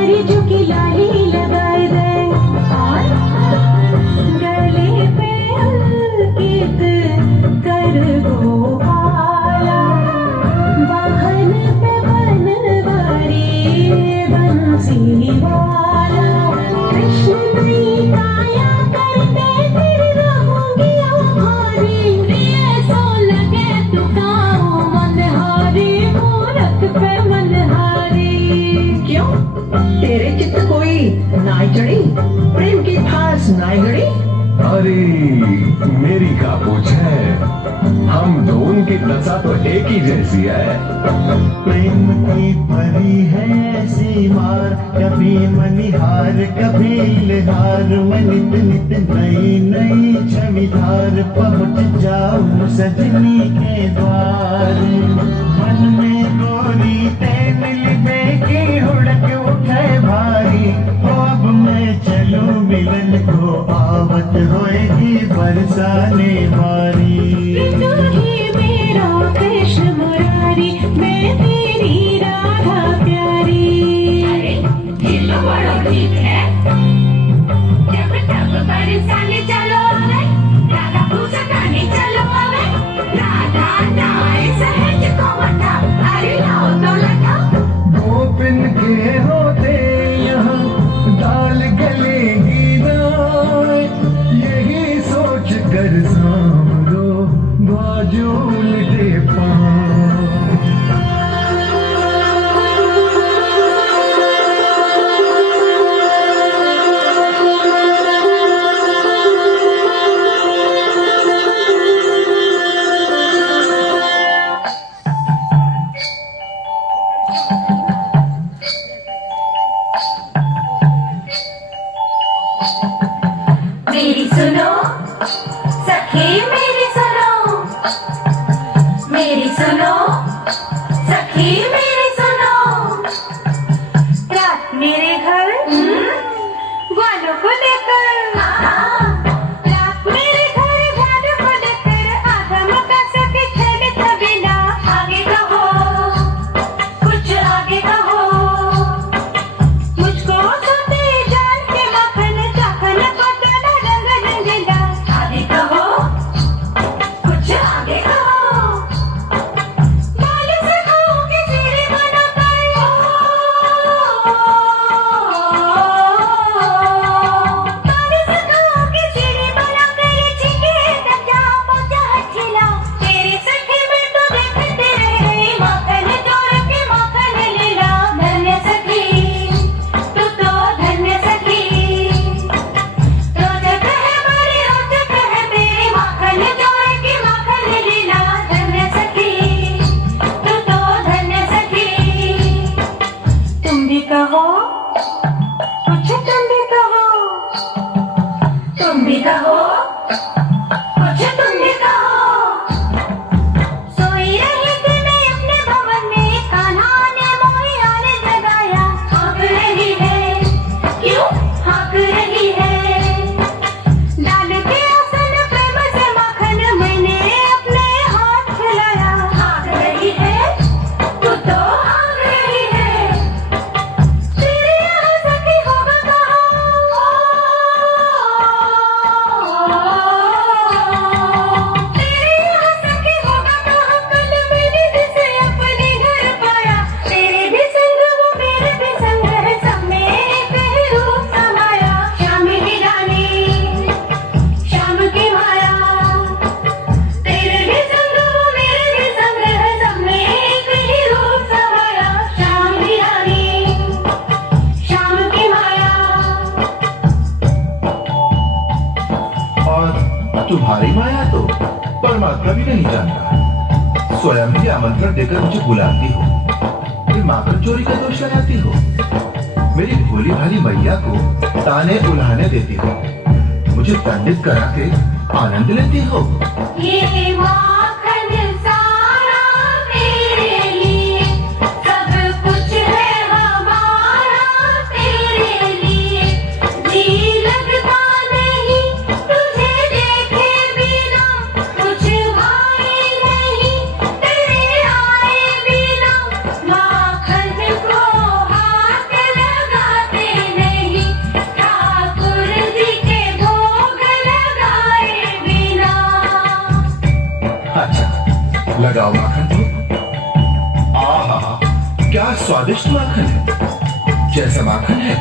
हरी झुकी लाली लगाए दे और गले पे अंकित कर दो माला, वाहन पे बनवारी बंसी वाला, कृष्ण नई काया करते फिर रहूंगी आभारी, प्रिय सो लगे तू गाओ मनहारी, मूरत पे मनहारी। क्यों तेरे चित्त कोई नाई चढ़ी, प्रेम की फास नाई गड़ी? अरे मेरी का पूछ है, हम दोनों की दशा तो एक ही जैसी है। प्रेम की परी है ऐसी मार, कभी मनिहार कभी लिहार, मैं नित नित नई नई छविधार, पहुँच जाऊं सजनी के द्वार। मन में गोरी तेन लिबे की हुड़क उठे भारी, अब मैं चलूं मिलन को आवत होएगी बरसाने वारी। तू ही मेरा कृष्ण मुरारी, मैं तेरी राधा प्यारी। अरे ये तो बड़ा ठीक है, जब तब बरसाने चलो हमें, राधा पूजा करने चलो हमें, राधा नाय सहज को बता, अरे लाओ तो लगा। गोपिन के होते यहाँ दाल गलेगी नाय, यही सोच कर सांभरो बाजू उल्टे पांव। मेरी सुनो सखी, मेरी सुनो, मेरी सुनो सखी, मेरी सुनो। रात मेरे घर ग्वालों को लेकर, रात मेरे घर ग्वालों को लेकर, आधा मका सके खेल तबेला। आगे कहो, कुछ आगे कहो, मुझको सोते जान के माखन चाखन को डाला रंग रंगीला। आगे कहो, कुछ आगे कहो। बाल से खाओगे सीढ़ी बनाकर, बाल से खाओगे सीढ़ी बनाकर, छिके तक जाओ पहुंचा हचीला। तेरे सखी में तो देखते रहे, माखन जोड़ के माखन लीला। धन्य सखी, तू तो धन्य सखी, रोजक है बड़ी रोचक है तेरी माखन जोड़ के माखन लीला। धन्य सखी, तू तो धन्य सखी। तुम भी कहो, कुछ तुम भी कहो, तुम भी कहो, कुछ तुम भी कहो। सोई रही थी मैं अपने भवन में, कान्हा ने मोहिया ने जगाया। हाँक रही है, क्यों हाँक रही है? डाल के आसन प्रेम से माखन मैंने अपने हाथ खिलाया। हाँक रही है, तू तो हाँक रही है। तेरे यहाँ सखी होगा कहाँ, तेरे यहाँ सखी होगा कहाँ, कल मैंने जिसे अपने घर पाया। तेरे भी संग वो मेरे भी संग है, सब में एक ही रूप समाया। श्याम की रानी, श्याम की माया, तेरे भी संग वो मेरे भी संग है, सब में एक ही रूप समाया। श्याम की रानी, श्याम की माया। और तुम्हारी माया तो परमात्मा भी नहीं जानता, स्वयं ही आमंत्रण देकर मुझे बुलाती हो, फिर माखन चोरी का दोष लगाती हो, मेरी भोली भाली मैया को ताने उल्हाने देती हो, मुझे दंडित करा के आनंद लेती हो। ये माखन सारा तेरे लिए, सब कुछ है हमारा तेरे लिए। जी लगता नहीं तुझे देखे बिना, कुछ भाई नहीं तेरे आए बिना। माखन को हाथ लगा लगाओ माखन तो। आहा, क्या स्वादिष्ट माखन है। जैसा माखन है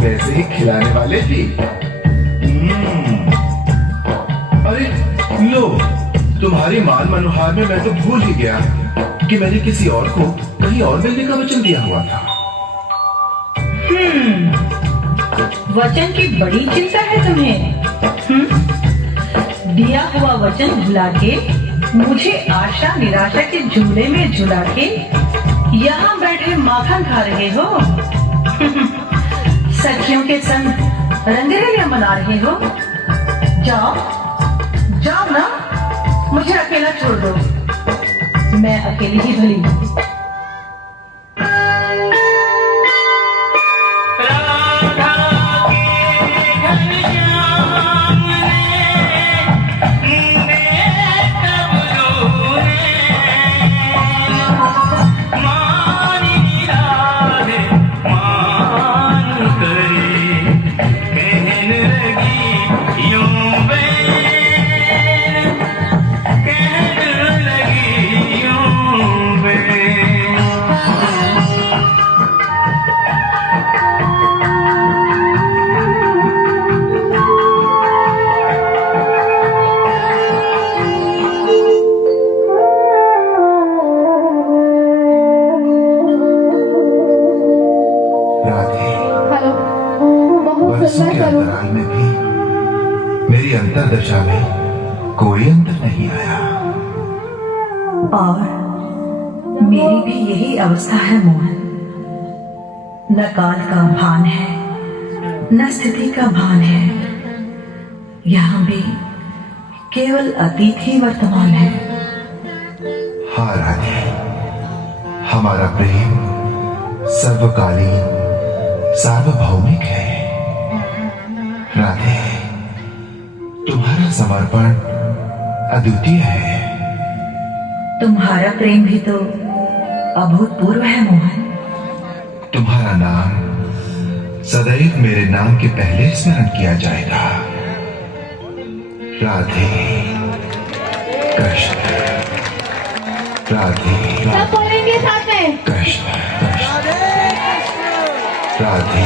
वैसे ही खिलाने वाले भी। अरे लो, तुम्हारी मान मनोहार में मैं तो भूल ही गया कि मैंने किसी और को कहीं और मिलने का वचन दिया हुआ था। वचन की बड़ी चिंता है तुम्हें। दिया हुआ वचन भुला के, मुझे आशा निराशा के झूले में झुला के यहाँ बैठे माखन खा रहे हो। सखियों के संग रंगरेलियां मना रहे हो। जाओ जाओ ना, मुझे अकेला छोड़ दो, मैं अकेली ही भली हूँ। बरसों के अंतराल में भी मेरी अंतरदशा में कोई अंतर नहीं आया। और मेरी भी यही अवस्था है मोहन। न काल का भान है, न स्थिति का भान है। यहाँ भी केवल अतीत ही वर्तमान है। हाँ राधे, हमारा प्रेम सर्वकालीन सार्वभौमिक है। राधे, तुम्हारा समर्पण अद्वितीय है। तुम्हारा प्रेम भी तो अभूतपूर्व है मोहन। तुम्हारा नाम सदैव मेरे नाम के पहले स्मरण किया जाएगा। राधे कृष्ण, राधे सब बोलेंगे साथ में। कृष्ण राधे।